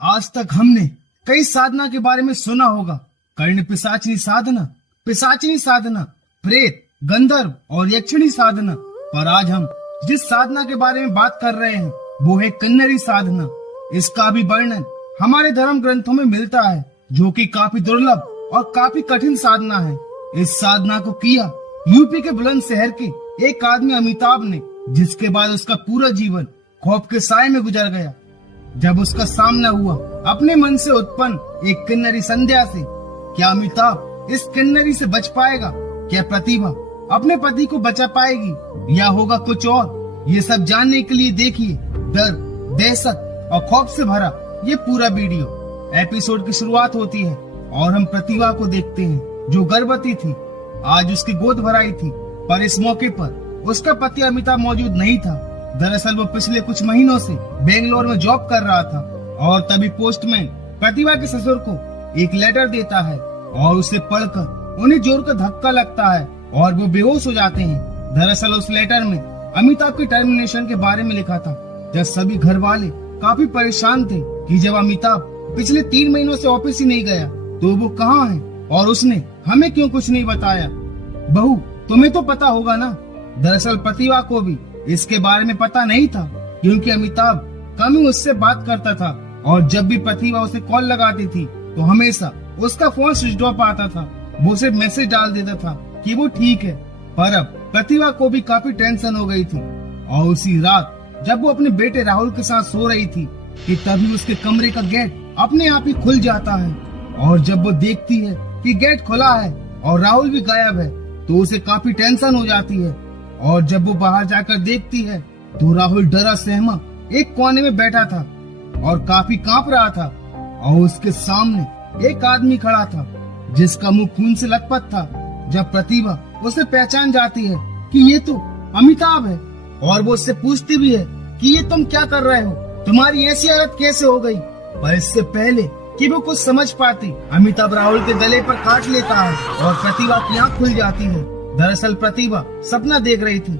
आज तक हमने कई साधना के बारे में सुना होगा। कर्ण पिशाचिनी साधना, प्रेत, गंधर्व और यक्षिणी साधना। पर आज हम जिस साधना के बारे में बात कर रहे हैं वो है किन्नरी साधना। इसका भी वर्णन हमारे धर्म ग्रंथों में मिलता है, जो कि काफी दुर्लभ और काफी कठिन साधना है। इस साधना को किया यूपी के बुलंदशहर के एक आदमी अमिताभ ने, जिसके बाद उसका पूरा जीवन खौफ के साए में गुजर गया। जब उसका सामना हुआ अपने मन से उत्पन्न एक किन्नरी संध्या से, क्या अमिताभ इस किन्नरी से बच पाएगा? क्या प्रतिभा अपने पति को बचा पाएगी या होगा कुछ और? ये सब जानने के लिए देखिए डर, दहशत और खौफ से भरा ये पूरा वीडियो। एपिसोड की शुरुआत होती है और हम प्रतिभा को देखते हैं, जो गर्भवती थी। आज उसकी गोद भराई थी, पर इस मौके पर उसका पति अमिताभ मौजूद नहीं था। दरअसल वो पिछले कुछ महीनों से बेंगलोर में जॉब कर रहा था और तभी पोस्टमैन प्रतिभा के ससुर को एक लेटर देता है और उसे पढ़कर उन्हें जोर का धक्का लगता है और वो बेहोश हो जाते हैं। दरअसल उस लेटर में अमिताभ के टर्मिनेशन के बारे में लिखा था। जब सभी घर वाले काफी परेशान थे कि जब अमिताभ पिछले 3 महीनों से ऑफिस ही नहीं गया तो वो कहाँ है और उसने हमें क्यों कुछ नहीं बताया। बहू, तुम्हें तो पता होगा ना। दरअसल प्रतिभा को भी इसके बारे में पता नहीं था, क्योंकि अमिताभ कम ही उससे बात करता था और जब भी प्रतिभा उसे कॉल लगाती थी तो हमेशा उसका फोन स्विच ऑफ आता था। वो सिर्फ मैसेज डाल देता था कि वो ठीक है। पर अब प्रतिभा को भी काफी टेंशन हो गई थी और उसी रात जब वो अपने बेटे राहुल के साथ सो रही थी कि तभी उसके कमरे का गेट अपने आप ही खुल जाता है और जब वो देखती है कि गेट खुला है और राहुल भी गायब है तो उसे काफी टेंशन हो जाती है। और जब वो बाहर जाकर देखती है तो राहुल डरा सहमा एक कोने में बैठा था और काफी कांप रहा था और उसके सामने एक आदमी खड़ा था जिसका मुंह खून से लथपथ था। जब प्रतिभा उसे पहचान जाती है कि ये तो अमिताभ है और वो उससे पूछती भी है कि ये तुम क्या कर रहे हो, तुम्हारी ऐसी हालत कैसे हो गई। पर इससे पहले कि वो कुछ समझ पाती, अमिताभ राहुल के गले पर काट लेता है और प्रतिभा की आंख खुल जाती है। दरअसल प्रतिभा सपना देख रही थी,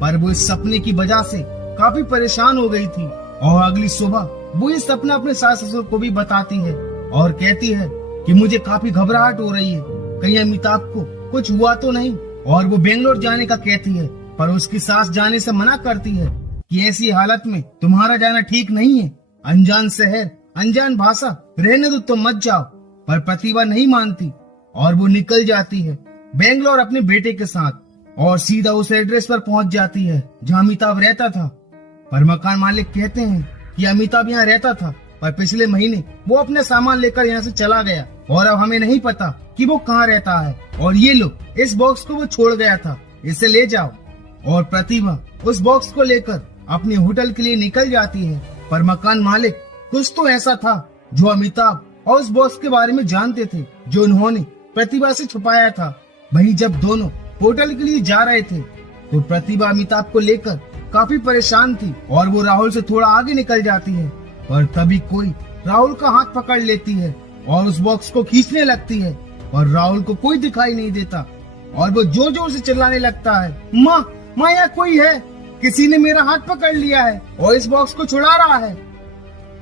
पर वो इस सपने की वजह से काफी परेशान हो गई थी और अगली सुबह वो ये सपना अपने सास ससुर को भी बताती है और कहती है कि मुझे काफी घबराहट हो रही है, कहीं अमिताभ को कुछ हुआ तो नहीं। और वो बेंगलोर जाने का कहती है, पर उसकी सास जाने से मना करती है कि ऐसी हालत में तुम्हारा जाना ठीक नहीं है, अनजान शहर, अनजान भाषा, रहने दो, तुम मत जाओ। पर प्रतिभा नहीं मानती और वो निकल जाती है बेंगलोर अपने बेटे के साथ और सीधा उस एड्रेस पर पहुंच जाती है जहां अमिताभ रहता था। पर मकान मालिक कहते हैं कि अमिताभ यहाँ रहता था, पर पिछले महीने वो अपने सामान लेकर यहाँ से चला गया और अब हमें नहीं पता कि वो कहाँ रहता है। और ये लो, इस बॉक्स को वो छोड़ गया था, इसे ले जाओ। और प्रतिभा उस बॉक्स को लेकर अपने होटल के लिए निकल जाती है। पर मकान मालिक कुछ तो ऐसा था जो अमिताभ और उस बॉक्स के बारे में जानते थे, जो उन्होंने प्रतिभा से छुपाया था। वहीं जब दोनों होटल के लिए जा रहे थे तो प्रतिभा अमिताभ को लेकर काफी परेशान थी और वो राहुल से थोड़ा आगे निकल जाती है। पर तभी कोई राहुल का हाथ पकड़ लेती है और उस बॉक्स को खींचने लगती है और राहुल को कोई दिखाई नहीं देता और वो जोर जोर से चिल्लाने लगता है, माँ, यहाँ कोई है, किसी ने मेरा हाथ पकड़ लिया है और इस बॉक्स को छुड़ा रहा है।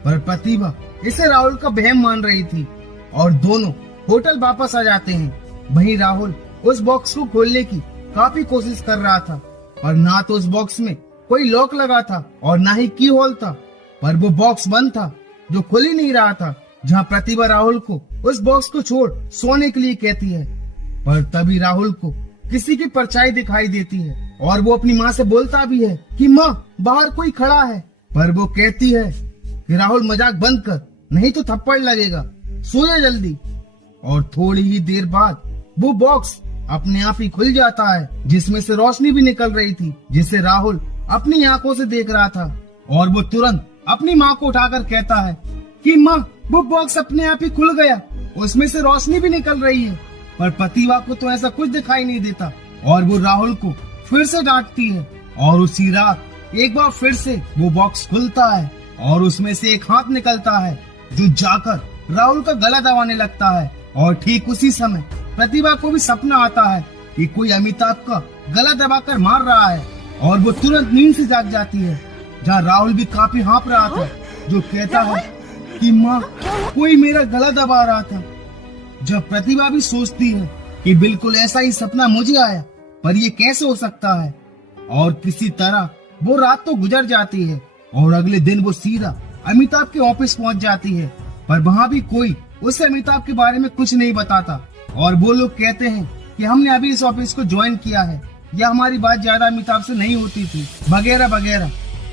पर प्रतिभा इसे राहुल का वहम मान रही थी और दोनों होटल वापस आ जाते हैं। वहीं राहुल उस बॉक्स को खोलने की काफी कोशिश कर रहा था, पर ना तो उस बॉक्स में कोई लॉक लगा था और ना ही की होल था, पर वो बॉक्स बंद था जो खुल ही नहीं रहा था। जहाँ प्रतिभा राहुल को उस बॉक्स को छोड़ सोने के लिए कहती है, पर तभी राहुल को किसी की परछाई दिखाई देती है और वो अपनी माँ से बोलता भी है कि माँ, बाहर कोई खड़ा है। पर वो कहती है कि राहुल, मजाक बंद कर, नहीं तो थप्पड़ लगेगा, सो जा जल्दी। और थोड़ी ही देर बाद वो बॉक्स अपने आप ही खुल जाता है, जिसमें से रोशनी भी निकल रही थी, जिसे राहुल अपनी आंखों से देख रहा था। और वो तुरंत अपनी माँ को उठाकर कहता है कि माँ, वो बॉक्स अपने आप ही खुल गया, उसमें से रोशनी भी निकल रही है। पर प्रतिभा को तो ऐसा कुछ दिखाई नहीं देता और वो राहुल को फिर से डांटती है। और उसी रात एक बार फिर से वो बॉक्स खुलता है और उसमें से एक हाथ निकलता है जो जाकर राहुल का गला दबाने लगता है। और ठीक उसी समय प्रतिभा को भी सपना आता है कि कोई अमिताभ का गला दबाकर मार रहा है और वो तुरंत नींद से जाग जाती है, जहाँ राहुल भी काफी हाँफ रहा था, जो कहता है कि माँ कोई मेरा गला दबा रहा था। जब प्रतिभा भी सोचती है कि बिल्कुल ऐसा ही सपना मुझे आया, पर ये कैसे हो सकता है, और किसी तरह वो रात तो गुजर जाती है और अगले दिन वो सीधा अमिताभ के ऑफिस पहुंच जाती है। पर वहाँ भी कोई उसे अमिताभ के बारे में कुछ नहीं बताता और वो लोग कहते हैं कि हमने अभी इस ऑफिस को ज्वाइन किया है या हमारी बात ज्यादा अमिताभ से नहीं होती थी, वगैरह वगैरह।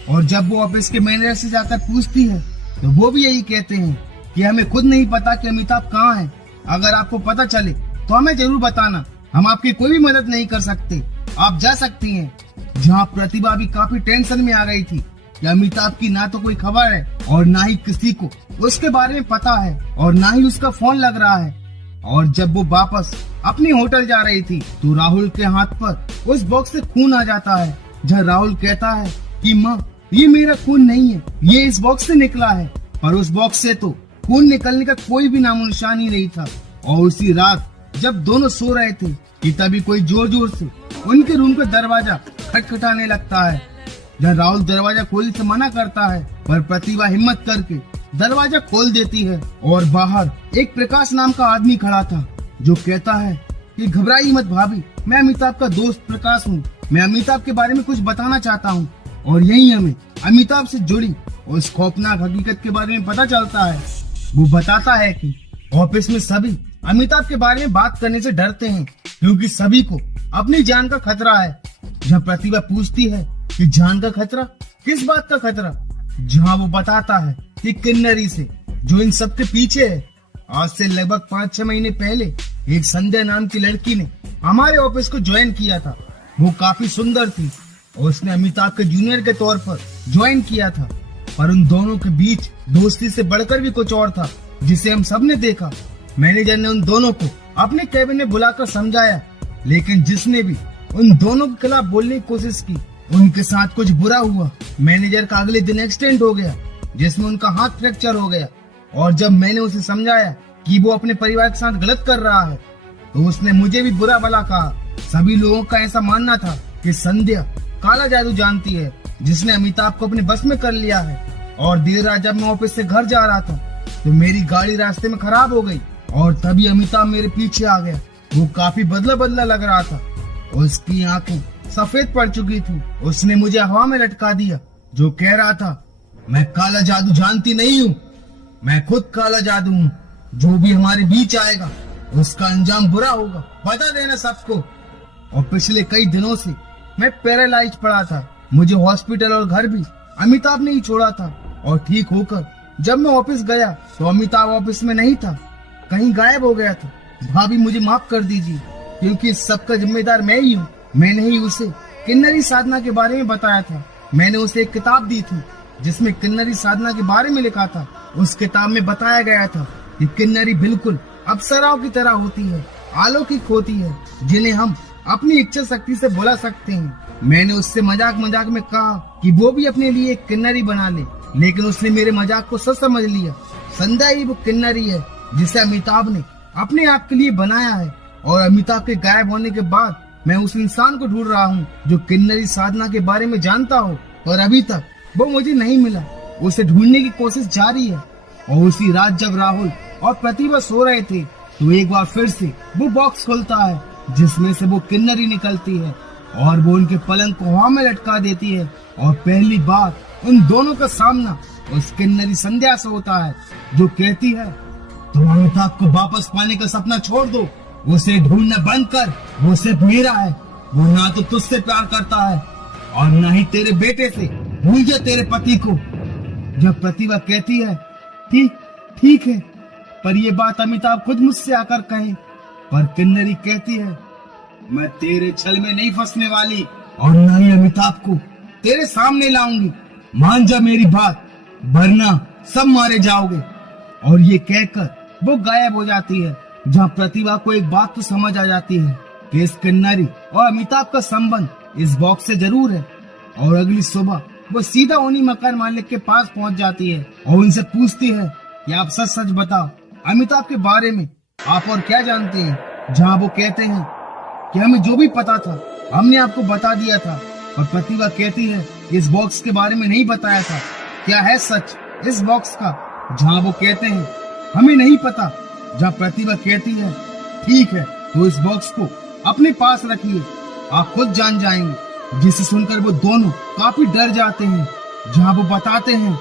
और जब वो ऑफिस के मैनेजर से जाकर पूछती है तो वो भी यही कहते हैं कि हमें खुद नहीं पता कि अमिताभ कहाँ है। अगर आपको पता चले तो हमें जरूर बताना, हम आपकी कोई भी मदद नहीं कर सकते, आप जा सकती हैं। जहाँ प्रतिभा भी काफी टेंशन में आ गई थी कि अमिताभ की ना तो कोई खबर है और ना ही किसी को उसके बारे में पता है और ना ही उसका फोन लग रहा है। और जब वो वापस अपनी होटल जा रही थी तो राहुल के हाथ पर उस बॉक्स से खून आ जाता है। जहाँ राहुल कहता है कि माँ ये मेरा खून नहीं है, ये इस बॉक्स से निकला है। पर उस बॉक्स से तो खून निकलने का कोई भी नामो निशान ही नहीं था। और उसी रात जब दोनों सो रहे थे कि तभी कोई जोर जोर से उनके रूम का दरवाजा खटखटाने लगता है। जहाँ राहुल दरवाजा खोलने से मना करता है पर प्रतिभा हिम्मत करके दरवाजा खोल देती है और बाहर एक प्रकाश नाम का आदमी खड़ा था जो कहता है कि घबराइए मत भाभी, मैं अमिताभ का दोस्त प्रकाश हूँ, मैं अमिताभ के बारे में कुछ बताना चाहता हूँ। और यही हमें अमिताभ से जुड़ी उस खौफनाक हकीकत के बारे में पता चलता है। वो बताता है कि ऑफिस में सभी अमिताभ के बारे में बात करने से डरते हैं क्योंकि सभी को अपनी जान का खतरा है। जहाँ प्रतिभा पूछती है कि जान का खतरा, किस बात का खतरा? जहाँ वो बताता है कि किन्नरी से जो इन सब के पीछे है। आज से लगभग 5-6 महीने पहले एक संध्या नाम की लड़की ने हमारे ऑफिस को ज्वाइन किया था। वो काफी सुंदर थी और उसने अमिताभ के जूनियर के तौर पर ज्वाइन किया था। पर उन दोनों के बीच दोस्ती से बढ़कर भी कुछ और था जिसे हम सबने देखा। मैनेजर ने उन दोनों को अपने कैबिन में बुलाकर समझाया, लेकिन जिसने भी उन दोनों के खिलाफ बोलने की कोशिश की उनके साथ कुछ बुरा हुआ। मैनेजर का अगले दिन एक्सीडेंट हो गया जिसमें उनका हाथ फ्रैक्चर हो गया। और जब मैंने उसे समझाया कि वो अपने परिवार के साथ गलत कर रहा है तो उसने मुझे भी बुरा भला कहा। सभी लोगों का ऐसा मानना था कि संध्या काला जादू जानती है जिसने अमिताभ को अपने बस में कर लिया है। और देर रात जब मैं ऑफिस से घर जा रहा था तो मेरी गाड़ी रास्ते में खराब हो गई और तभी अमिताभ मेरे पीछे आ गया। वो काफी बदला बदला लग रहा था, उसकी आंखें सफेद पड़ चुकी थी। उसने मुझे हवा में लटका दिया जो कह रहा था, मैं काला जादू जानती नहीं हूँ, मैं खुद काला जादू हूँ, जो भी हमारे बीच आएगा उसका अंजाम बुरा होगा, बता देना सबको। और पिछले कई दिनों से मैं पैरालाइज पड़ा था, मुझे हॉस्पिटल और घर भी अमिताभ ने ही छोड़ा था। और ठीक होकर जब मैं ऑफिस गया तो अमिताभ ऑफिस में नहीं था, कहीं गायब हो गया था। भाभी मुझे माफ कर दीजिए क्योंकि इस सब का जिम्मेदार मैं ही हूँ। मैंने ही उसे किन्नरी साधना के बारे में बताया था। मैंने उसे एक किताब दी थी जिसमें किन्नरी साधना के बारे में लिखा था। उस किताब में बताया गया था कि किन्नरी बिल्कुल अप्सराओं की तरह होती है, अलौकिक होती है, जिन्हें हम अपनी इच्छा शक्ति से बुला सकते हैं। मैंने उससे मजाक मजाक में कहा कि वो भी अपने लिए एक किन्नरी बना ले, लेकिन उसने मेरे मजाक को सच समझ लिया। संध्या ही वो किन्नरी है जिसे अमिताभ ने अपने आप के लिए बनाया है। और अमिताभ के गायब होने के बाद मैं उस इंसान को ढूंढ रहा हूँ जो किन्नरी साधना के बारे में जानता हो, और अभी तक वो मुझे नहीं मिला। उसे ढूंढने की कोशिश जारी है। और उसी रात जब राहुल और प्रतिभा सो रहे थे तो एक बार फिर से वो बॉक्स खुलता है जिसमें से वो किन्नरी निकलती है और वो उनके पलंग को हवा में लटका देती है। और पहली बार उन दोनों का सामना उस किन्नरी संध्या से होता है जो कहती है, तुम अमिताभ को वापस पाने का सपना छोड़ दो, उसे ढूंढना बंद कर, वो सिर्फ मेरा है, वो ना तो तुझसे प्यार करता है और ना ही तेरे बेटे से, भूल जा तेरे पति को। जब प्रतिभा कहती है ठीक है, पर ये बात अमिताभ खुद मुझसे आकर कहे। पर किन्नरी कहती है, मैं तेरे छल में नहीं फंसने वाली और ना ही अमिताभ को तेरे सामने लाऊंगी, मान जा मेरी बात, वरना सब मारे जाओगे। और ये कहकर वो गायब हो जाती है। जहाँ प्रतिभा को एक बात तो समझ आ जाती है कि इस किन्नरी और अमिताभ का संबंध इस बॉक्स से जरूर है। और अगली सुबह वो सीधा उन्हीं मकान मालिक के पास पहुंच जाती है और उनसे पूछती है कि आप सच सच बताओ अमिताभ के बारे में आप और क्या जानते हैं। जहाँ वो कहते हैं कि हमें जो भी पता था हमने आपको बता दिया था। और प्रतिभा कहती है इस बॉक्स के बारे में नहीं बताया था, क्या है सच इस बॉक्स का? जहाँ वो कहते हैं हमें नहीं पता, जहाँ प्रतिभा कहती है ठीक है तो इस बॉक्स को अपने पास रखिए, आप खुद जान जाएंगे। जिसे सुनकर वो दोनों काफी डर जाते हैं। जहाँ वो बताते हैं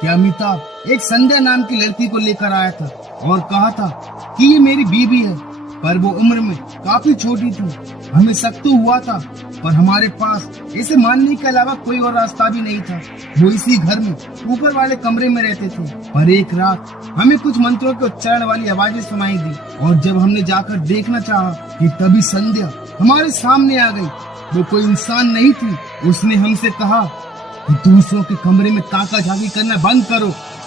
कि अमिताभ एक संध्या नाम की लड़की को लेकर आया था और कहा था कि ये मेरी बीवी है, पर वो उम्र में काफी छोटी थी। हमें शक तो हुआ था, पर हमारे पास इसे मानने के अलावा कोई और रास्ता भी नहीं था। वो इसी घर में ऊपर वाले कमरे में रहते थे, पर एक रात हमें कुछ मंत्रों के उच्चारण वाली आवाजें सुनाई दी और जब हमने जाकर देखना चाहा कि तभी संध्या हमारे सामने आ गई। वो कोई इंसान नहीं थी। उसने हमसे कहा कि दूसरों के कमरे में ताका झाकी करना बंद करो,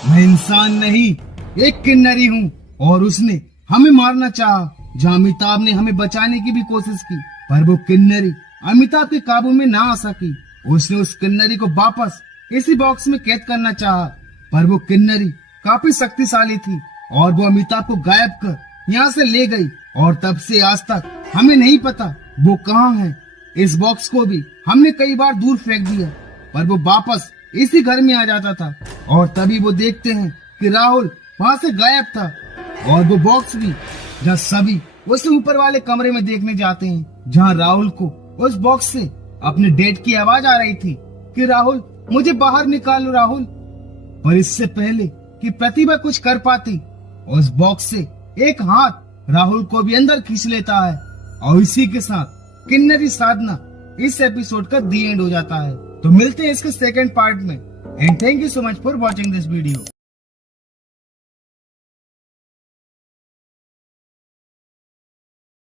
मैं इंसान नहीं एक किन्नरी हूँ। और उसने हमें मारना चाहा। जहाँ अमिताभ ने हमें बचाने की भी कोशिश की, पर वो किन्नरी अमिताभ के काबू में ना आ सकी। उसने उस किन्नरी को वापस इसी बॉक्स में कैद करना चाहा, पर वो किन्नरी काफी शक्तिशाली थी और वो अमिताभ को गायब कर यहाँ से ले गई। और तब से आज तक हमें नहीं पता वो कहाँ है। इस बॉक्स को भी हमने कई बार दूर फेंक दिया, पर वो वापस इसी घर में आ जाता था। और तभी वो देखते हैं कि राहुल वहाँ से गायब था और वो बॉक्स भी, जहाँ सभी उसे ऊपर वाले कमरे में देखने जाते हैं, जहाँ राहुल को उस बॉक्स से अपने डेड की आवाज आ रही थी कि राहुल मुझे बाहर निकालो राहुल। पर इससे पहले कि प्रतिभा कुछ कर पाती, उस बॉक्स से एक हाथ राहुल को भी अंदर खींच लेता है। और इसी के साथ किन्नरी साधना इस एपिसोड का दी एंड हो जाता है। तो मिलते हैं इसके सेकंड पार्ट में। And thank you so much for watching this video.